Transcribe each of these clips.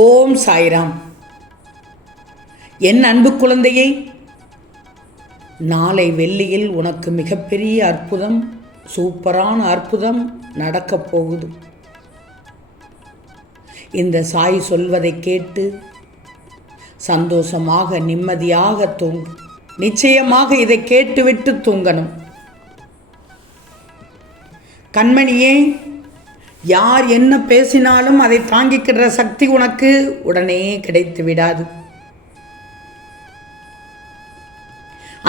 ஓம் சாய்ராம். என் அன்பு குழந்தையே, நாளை வெள்ளியில் உனக்கு மிகப்பெரிய அற்புதம், சூப்பரான அற்புதம் நடக்கப் போகுது. இந்த சாய் சொல்வதை கேட்டு சந்தோஷமாக நிம்மதியாக தூங்கு. நிச்சயமாக இதை கேட்டுவிட்டு தூங்கணும். கண்மணியே, யார் என்ன பேசினாலும் அதை தாங்கிக்கிற சக்தி உனக்கு உடனே கிடைத்து விடாது.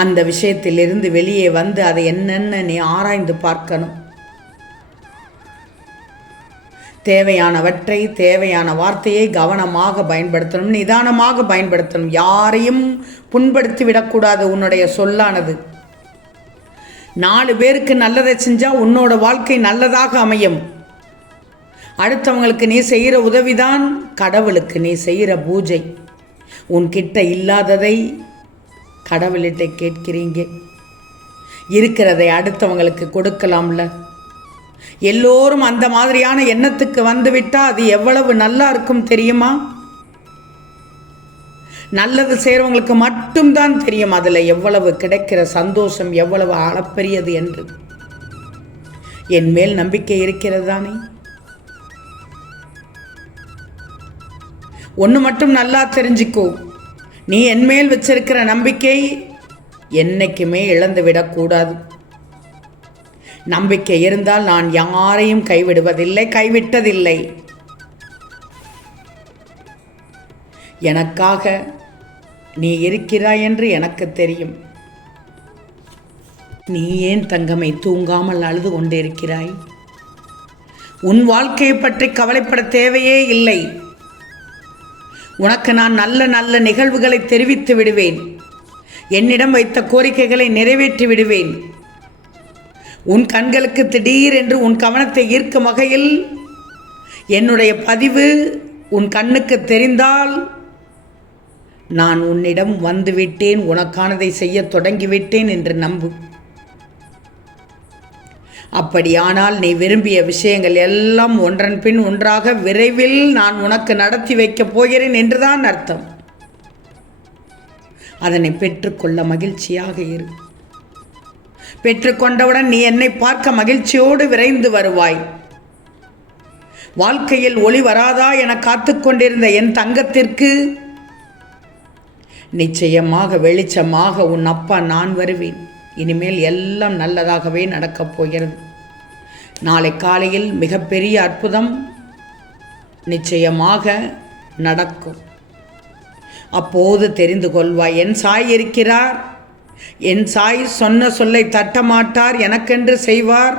அந்த விஷயத்திலிருந்து வெளியே வந்து அதை என்னென்ன நீ ஆராய்ந்து பார்க்கணும். தேவையானவற்றை, தேவையான வார்த்தையை கவனமாக பயன்படுத்தணும், நிதானமாக பயன்படுத்தணும். யாரையும் புண்படுத்தி விடக்கூடாது. உன்னுடைய சொல்லானது 4 பேருக்கு நல்லதை செஞ்சால் உன்னோட வாழ்க்கை நல்லதாக அமையும். அடுத்தவங்களுக்கு நீ செய்கிற உதவிதான் கடவுளுக்கு நீ செய்கிற பூஜை. உன்கிட்ட இல்லாததை கடவுள்கிட்ட கேட்கிறீங்க. இருக்கிறதை அடுத்தவங்களுக்கு கொடுக்கலாம்ல. எல்லோரும் அந்த மாதிரியான எண்ணத்துக்கு வந்துவிட்டால் அது எவ்வளவு நல்லா இருக்கும் தெரியுமா? நல்லது செய்கிறவங்களுக்கு மட்டும்தான் தெரியும் அதில் எவ்வளவு கிடைக்கிற சந்தோஷம் எவ்வளவு அளப்பெரியது என்று. என் மேல் நம்பிக்கை இருக்கிறது தானே? ஒன்று மட்டும் நல்லா தெரிஞ்சுக்கோ, நீ என்மேல் வச்சிருக்கிற நம்பிக்கை என்னைக்குமே இழந்து விடக்கூடாது. நம்பிக்கை இருந்தால் நான் யாரையும் கைவிடுவதில்லை, கைவிட்டதில்லை. எனக்காக நீ இருக்கிறாய் என்று எனக்கு தெரியும். நீ ஏன் தங்கமை தூங்காமல் அழுது கொண்டிருக்கிறாய்? உன் வாழ்க்கையை பற்றி கவலைப்பட தேவையே இல்லை. உனக்கு நான் நல்ல நல்ல நிகழ்வுகளை தெரிவித்து விடுவேன். என்னிடம் வைத்த கோரிக்கைகளை நிறைவேற்றி விடுவேன். உன் கண்களுக்கு திடீரென்று உன் கவனத்தை ஈர்க்கும் வகையில் என்னுடைய பதிவு உன் கண்ணுக்கு தெரிந்தால் நான் உன்னிடம் வந்துவிட்டேன், உனக்கானதை செய்ய தொடங்கிவிட்டேன் என்று நம்பு. அப்படியானால் நீ விரும்பிய விஷயங்கள் எல்லாம் ஒன்றன் பின் ஒன்றாக விரைவில் நான் உனக்கு நடத்தி வைக்கப் போகிறேன் என்றுதான் அர்த்தம். அதனை பெற்றுக்கொள்ள மகிழ்ச்சியாக இரு. பெற்றுக்கொண்டவுடன் நீ என்னை பார்க்க மகிழ்ச்சியோடு விரைந்து வருவாய். வாழ்க்கையில் ஒளி வராதா என காத்து கொண்டிருந்த என் தங்கத்திற்கு நிச்சயமாக வெளிச்சமாக உன் அப்பா நான் வருவேன். இனிமேல் எல்லாம் நல்லதாகவே நடக்கப் போகிறது. நாளை காலையில் மிகப்பெரிய அற்புதம் நிச்சயமாக நடக்கும். அப்போது தெரிந்து கொள்வாய், என் சாய் இருக்கிறார். என் சாய் சொன்ன சொல்லை தட்டமாட்டார், எனக்கென்று செய்வார்.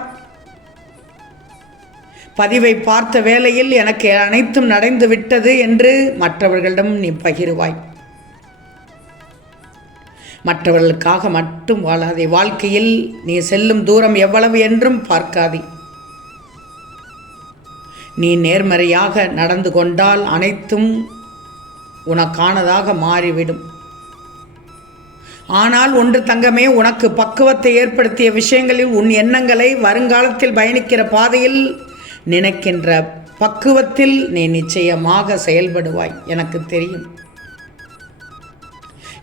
பதிவை பார்த்த வேளையில் எனக்கு அனைத்தும் நடந்து விட்டது என்று மற்றவர்களிடம் நீ பகிர்வாய். மற்றவர்களுக்காக மட்டும் வாழாதே. வாழ்க்கையில் நீ செல்லும் தூரம் எவ்வளவு என்றும் பார்க்காதே. நீ நேர்மறையாக நடந்து கொண்டால் அனைத்தும் உனக்கானதாக மாறிவிடும். ஆனால் ஒன்று தங்கமே, உனக்கு பக்குவத்தை ஏற்படுத்திய விஷயங்களில் உன் எண்ணங்களை வருங்காலத்தில் பயணிக்கிற பாதையில் நினைக்கின்ற பக்குவத்தில் நீ நிச்சயமாக செயல்படுவாய். எனக்கு தெரியும்.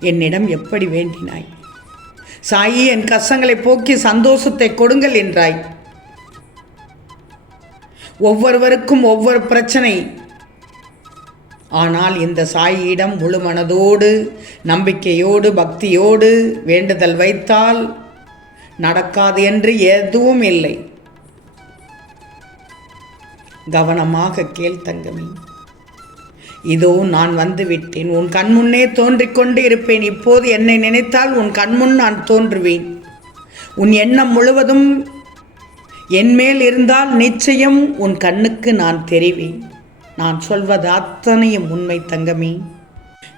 என்னிடம் எப்படி வேண்டினாய்? சாயி, என் கஷ்டங்களை போக்கி சந்தோஷத்தை கொடுங்கள் என்றாய். ஒவ்வொருவருக்கும் ஒவ்வொரு பிரச்சனை. ஆனால் இந்த சாயியிடம் முழு மனதோடு, நம்பிக்கையோடு, பக்தியோடு வேண்டுதல் வைத்தால் நடக்காது என்று எதுவும் இல்லை. கவனமாக கேள் தங்கமே. இதோ நான் வந்துவிட்டேன். உன் கண்முன்னே தோன்றிக் கொண்டு இருப்பேன். இப்போது என்னை நினைத்தால் உன் கண்முன் நான் தோன்றுவேன். உன் எண்ணம் முழுவதும் என்மேல் இருந்தால் நிச்சயம் உன் கண்ணுக்கு நான் தெரிவேன். நான் சொல்வது அத்தனையும் உண்மை தங்கமே.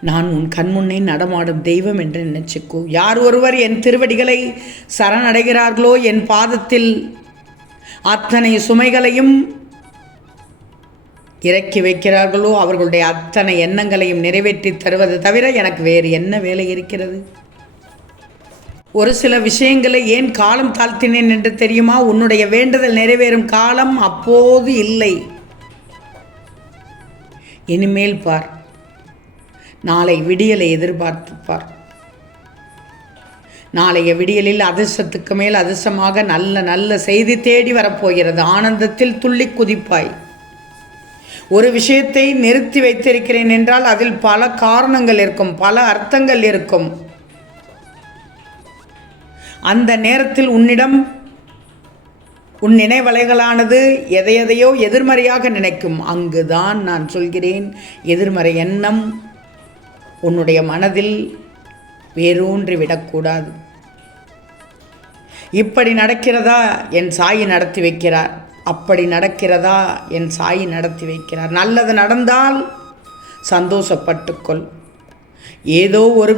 நான் உன் கண்முன்னே நடமாடும் தெய்வம் என்று நினைச்சுக்கோ. யார் ஒருவர் என் திருவடிகளை சரணடைகிறார்களோ, என் பாதத்தில் அத்தனை சுமைகளையும் இறக்கி வைக்கிறார்களோ, அவர்களுடைய அத்தனை எண்ணங்களையும் நிறைவேற்றி தருவது தவிர எனக்கு வேறு என்ன வேலை இருக்கிறது? ஒரு சில விஷயங்களை ஏன் காலம் தாழ்த்தினேன் என்று தெரியுமா? உன்னுடைய வேண்டுதல் நிறைவேறும் காலம் அப்போது இல்லை. இனிமேல் பார், நாளை விடியலை எதிர்பார்த்து பார். நாளைய விடியலில் அதிர்ஷ்டத்துக்கு மேல் அதிர்ஷ்டமாக நல்ல நல்ல செய்தி தேடி வரப்போகிறது. ஆனந்தத்தில் துள்ளி குதிப்பாய். ஒரு விஷயத்தை நிறுத்தி வைத்திருக்கிறேன் என்றால் அதில் பல காரணங்கள் இருக்கும், பல அர்த்தங்கள் இருக்கும். அந்த நேரத்தில் உன்னிடம் உன் நினைவலைகளானது எதையோ எதிர்மறையாக நினைக்கும். அங்குதான் நான் சொல்கிறேன், எதிர்மறை எண்ணம் உன்னுடைய மனதில் வேரூன்றி விடக்கூடாது. இப்படி நடக்கிறதா, என் சாயி நடத்தி வைக்கிறார். அப்படி நடக்கிறதா, என் சாயி நடத்தி வைக்கிறார். நல்லது நடந்தால் சந்தோஷப்பட்டுக்கொள். ஏதோ ஒரு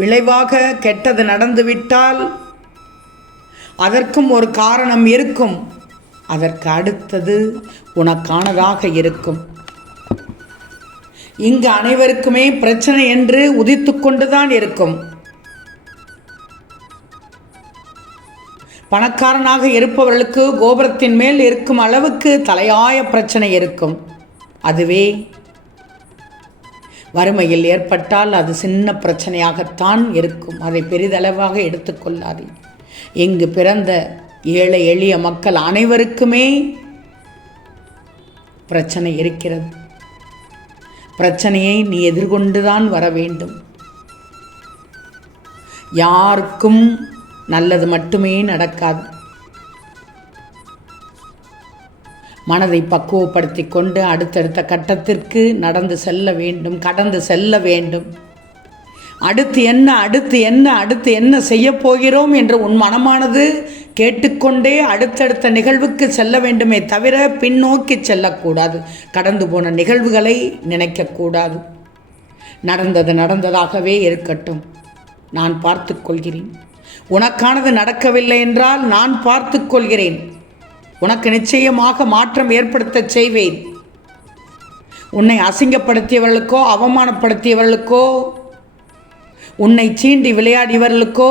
விளைவாக கெட்டது நடந்துவிட்டால் அதற்கும் ஒரு காரணம் இருக்கும். அதற்கு அடுத்தது உனக்கானதாக இருக்கும். இங்கு அனைவருக்குமே பிரச்சனை என்று உதித்து கொண்டுதான் இருக்கும். பணக்காரனாக இருப்பவர்களுக்கு கோபுரத்தின் மேல் இருக்கும் அளவுக்கு தலையாய பிரச்சனை இருக்கும். அதுவே வறுமையில் ஏற்பட்டால் அது சின்ன பிரச்சனையாகத்தான் இருக்கும். அதை பெரிதளவாக எடுத்துக்கொள்ளாதே. இங்கு பிறந்த ஏழை எளிய மக்கள் அனைவருக்குமே பிரச்சனை இருக்கிறது. பிரச்சனையை நீ எதிர்கொண்டுதான் வர வேண்டும். யாருக்கும் நல்லது மட்டுமே நடக்காது. மனதை பக்குவப்படுத்தி கொண்டு அடுத்தடுத்த கட்டத்திற்கு நடந்து செல்ல வேண்டும், கடந்து செல்ல வேண்டும். அடுத்து என்ன, அடுத்து என்ன, அடுத்து என்ன செய்ய போகிறோம் என்று உன் மனமானது கேட்டுக்கொண்டே அடுத்தடுத்த நிகழ்வுக்கு செல்ல வேண்டுமே தவிர பின்னோக்கி செல்லக்கூடாது. கடந்து போன நிகழ்வுகளை நினைக்கக்கூடாது. நடந்தது நடந்ததாகவே இருக்கட்டும், நான் பார்த்து கொள்கிறேன். உனக்கானது நடக்கவில்லை என்றால் நான் பார்த்து கொள்கிறேன். உனக்கு நிச்சயமாக மாற்றம் ஏற்படுத்த செய்வேன். உன்னை அசிங்கப்படுத்தியவர்களுக்கோ அவமானப்படுத்தியவர்களுக்கோ உன்னை சீண்டி விளையாடியவர்களுக்கோ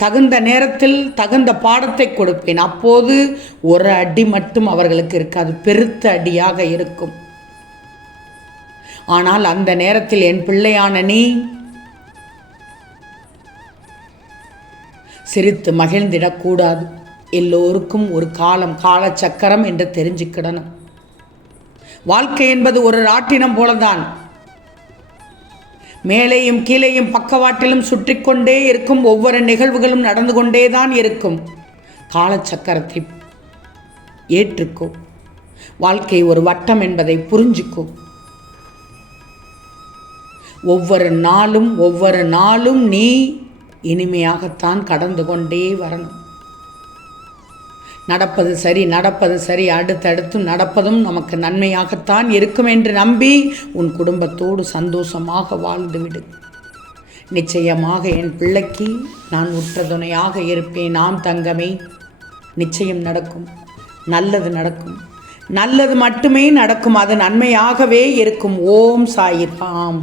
தகுந்த நேரத்தில் தகுந்த பாடத்தை கொடுப்பேன். அப்போது ஒரு அடி மட்டும் அவர்களுக்கு இருக்காது, பெருத்த அடியாக இருக்கும். ஆனால் அந்த நேரத்தில் என் பிள்ளையான நீ சிரித்து மகிழ்ந்திடக்கூடாது. எல்லோருக்கும் ஒரு காலம், காலச்சக்கரம் என்று தெரிஞ்சுக்கிடணும். வாழ்க்கை என்பது ஒரு ராட்டினம் போலதான். மேலேயும் கீழேயும் பக்கவாட்டிலும் சுற்றி கொண்டே இருக்கும். ஒவ்வொரு நிகழ்வுகளும் நடந்து கொண்டேதான் இருக்கும். காலச்சக்கரத்தை ஏற்றுக்கோ. வாழ்க்கை ஒரு வட்டம் என்பதை புரிஞ்சுக்கோ. ஒவ்வொரு நாளும் நீ இனிமையாகத்தான் கடந்து கொண்டே வரணும். நடப்பது சரி, அடுத்தடுத்து நடப்பதும் நமக்கு நன்மையாகத்தான் இருக்கும் என்று நம்பி உன் குடும்பத்தோடு சந்தோஷமாக வாழ்ந்துவிடு. நிச்சயமாக என் பிள்ளைக்கு நான் உற்ற துணையாக இருப்பேன். நாம் தங்கமே, நிச்சயம் நடக்கும். நல்லது நடக்கும். நல்லது மட்டுமே நடக்கும். அது நன்மையாகவே இருக்கும். ஓம் சாயிராம்.